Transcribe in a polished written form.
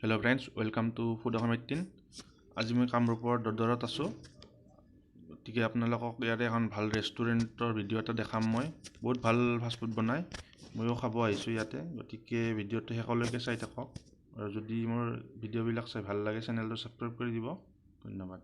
Hello' friends, welcome to food Assam 18। আজি মই কামৰূপৰ দদৰত আছোঁ। গতিকে আপোনালোকক ইয়াতে এখন ভাল ৰেষ্টুৰেণ্টৰ ভিডিঅ' এটা দেখাম। মই বহুত ভাল ফাষ্টফুড বনায়, ময়ো খাব আহিছোঁ ইয়াতে। গতিকে ভিডিঅ'টো শেষলৈকে চাই থাকক, আৰু যদি মোৰ ভিডিঅ'বিলাক চাই ভাল লাগে চেনেলটো ছাবস্ক্ৰাইব কৰি দিব। ধন্যবাদ।